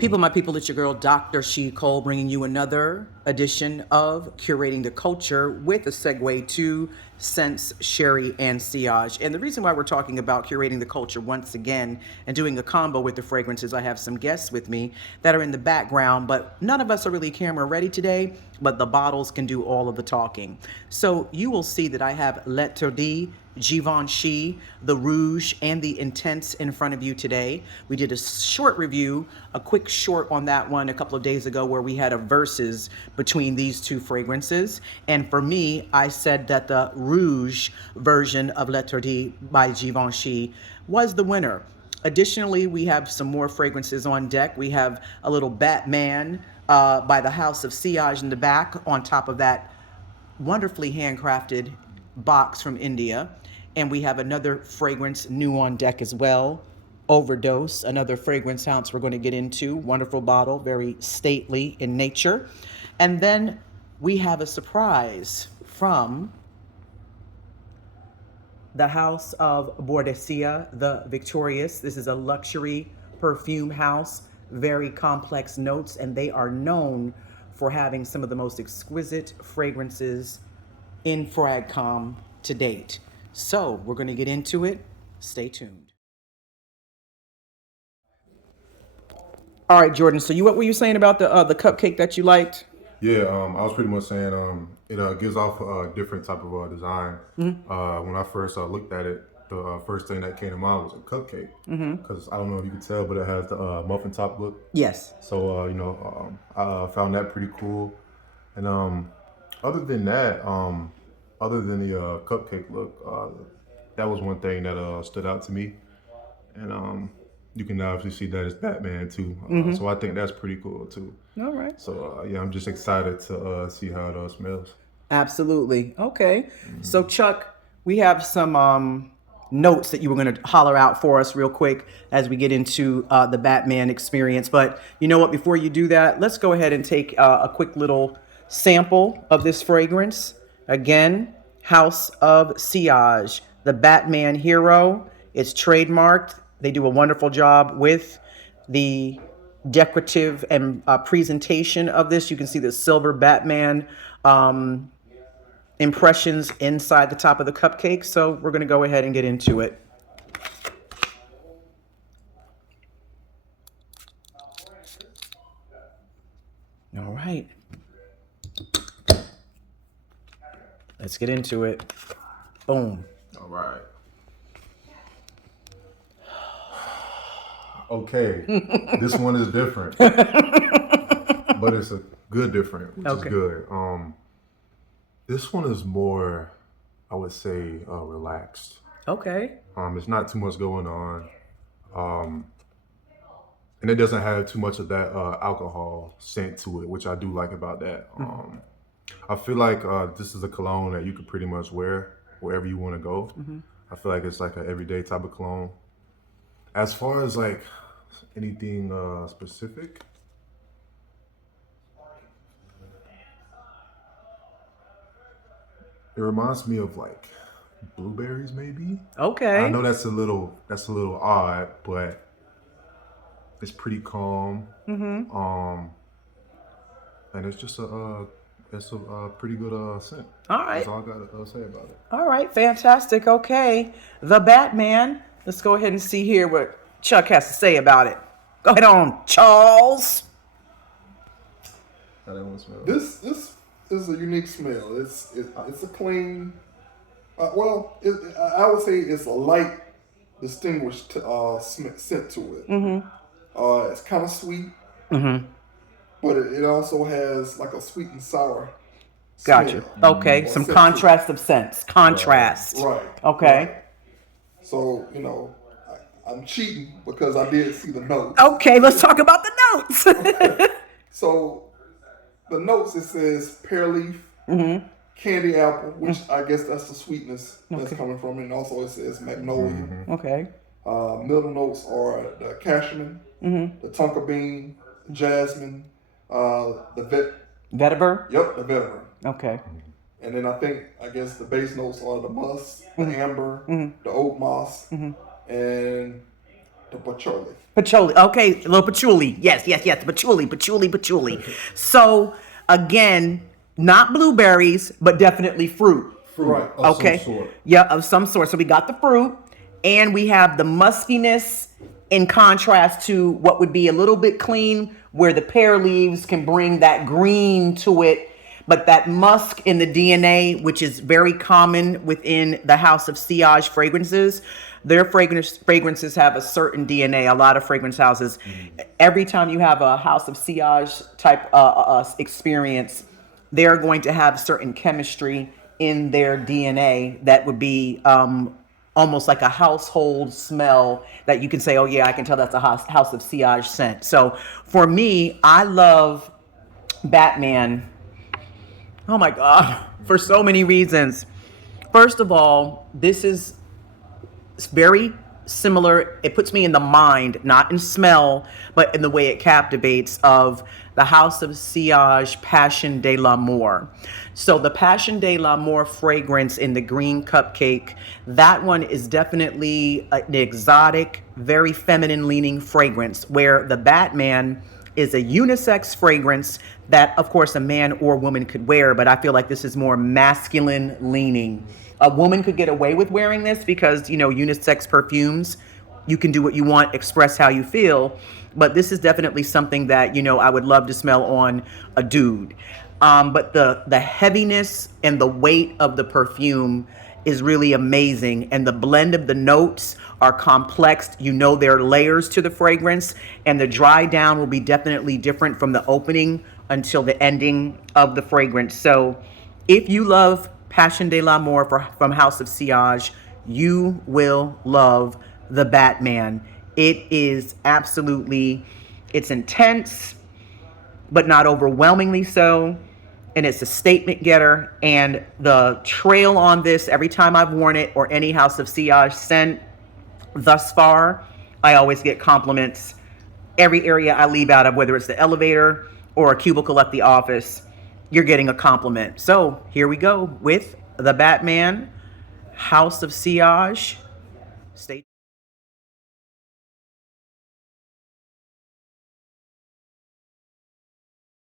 People, my people, it's your girl, Dr.SheCole, bringing you another edition of Curating the Culture with a segue to scents, sherry, and sillage. And the reason why we're talking about curating the culture once again and doing a combo with the fragrances, I have some guests with me that are in the background, but none of us are really camera ready today, but the bottles can do all of the talking. So you will see that I have 𝐷𝐉𝐎𝐒, the Rouge, and the Intense in front of you today. We did a short review, a quick short on that one a couple of days ago where we had a versus between these two fragrances. And for me, I said that the Rouge version of 𝐷𝐉𝐻𝐒 by Givenchy was the winner. Additionally, we have some more fragrances on deck. We have a little Batman by the House of Sillage in the back on top of that wonderfully handcrafted box from India. And we have another fragrance new on deck as well, Overdose, another fragrance house we're going to get into. Wonderful bottle, very stately in nature. And then we have a surprise from the House of Bourdesia, the Victorious. This is a luxury perfume house, very complex notes, and they are known for having some of the most exquisite fragrances in FragCom to date. So we're going to get into it. Stay tuned. All right, Jordan. So what were you saying about the cupcake that you liked? Yeah, I was pretty much saying it gives off a different type of design. When I first looked at it, the first thing that came to mind was a cupcake. Because I don't know if you can tell, but it has the muffin top look. Yes. So I found that pretty cool. And other than that, other than the cupcake look, that was one thing that stood out to me. And you can obviously see that it's Batman too. So I think that's pretty cool too. All right. So yeah, I'm just excited to see how it smells. Absolutely. Okay. So Chuck, we have some notes that you were going to holler out for us real quick as we get into the Batman experience. But you know what? Before you do that, let's go ahead and take a quick little sample of this fragrance. Again, House of Sillage, the Batman hero. It's trademarked. They do a wonderful job with the decorative and presentation of this. You can see the silver Batman impressions inside the top of the cupcake. So we're going to go ahead and get into it. All right. Let's get into it. Boom. All right. Okay, this one is different, but it's a good different, which is good. This one is more, I would say, relaxed. Okay. It's not too much going on, and it doesn't have too much of that alcohol scent to it, which I do like about that. I feel like this is a cologne that you could pretty much wear wherever you want to go. I feel like it's like an everyday type of cologne. As far as like anything specific, it reminds me of like blueberries, maybe. Okay. I know that's a little odd, but it's pretty calm. And it's just a pretty good scent. All right. That's all I gotta say about it. All right, fantastic. Okay, the Batman. Let's go ahead and see here what Chuck has to say about it. Go ahead on, Charles. How that one smell? This is a unique smell. It's a clean. I would say it's a light, distinguished scent to it. It's kind of sweet, but it also has like a sweet and sour. Gotcha. Smell. Okay, some contrast of scents. Contrast. Right. Okay. Right. So I'm cheating because I did see the notes. Okay, let's talk about the notes. So the notes, it says pear leaf, candy apple, which I guess that's the sweetness that's coming from it. And also it says magnolia. Okay. Middle notes are the cashmere, the tonka bean, the jasmine, the Vetiver? Yep, the vetiver. Okay. And then I guess the base notes are the musk, the amber, the oak moss, and the patchouli. Patchouli. Okay, a little patchouli. Yes. Patchouli. So again, not blueberries, but definitely fruit. Right. Of Okay. some sort. Yeah, of some sort. So we got the fruit, and we have the muskiness in contrast to what would be a little bit clean, where the pear leaves can bring that green to it. But that musk in the DNA, which is very common within the house of Sillage Fragrances, their fragrances have a certain DNA. A lot of fragrance houses, every time you have a house of Sillage type experience, they're going to have certain chemistry in their DNA that would be almost like a household smell that you can say, oh yeah, I can tell that's a house of Sillage scent. So for me, I love Batman. Oh my God, for so many reasons. First of all, this is very similar. It puts me in the mind, not in smell, but in the way it captivates, of the House of Sillage Passion de l'Amour. So the Passion de l'Amour fragrance in the green cupcake, that one is definitely an exotic, very feminine leaning fragrance, where the Batman is a unisex fragrance that, of course, a man or woman could wear, but I feel like this is more masculine leaning. A woman could get away with wearing this because, you know, unisex perfumes, you can do what you want, express how you feel, but this is definitely something that, you know, I would love to smell on a dude. But the heaviness and the weight of the perfume is really amazing, and the blend of the notes are complex. You know, there are layers to the fragrance, and the dry down will be definitely different from the opening until the ending of the fragrance. So if you love Passion de l'Amour from House of Sillage, you will love the Batman. It is absolutely, it's intense, but not overwhelmingly so. And it's a statement getter. And the trail on this, every time I've worn it or any House of Sillage scent thus far, I always get compliments. Every area I leave out of, whether it's the elevator or a cubicle at the office, you're getting a compliment. So here we go with the Batman, House of Sillage. Stay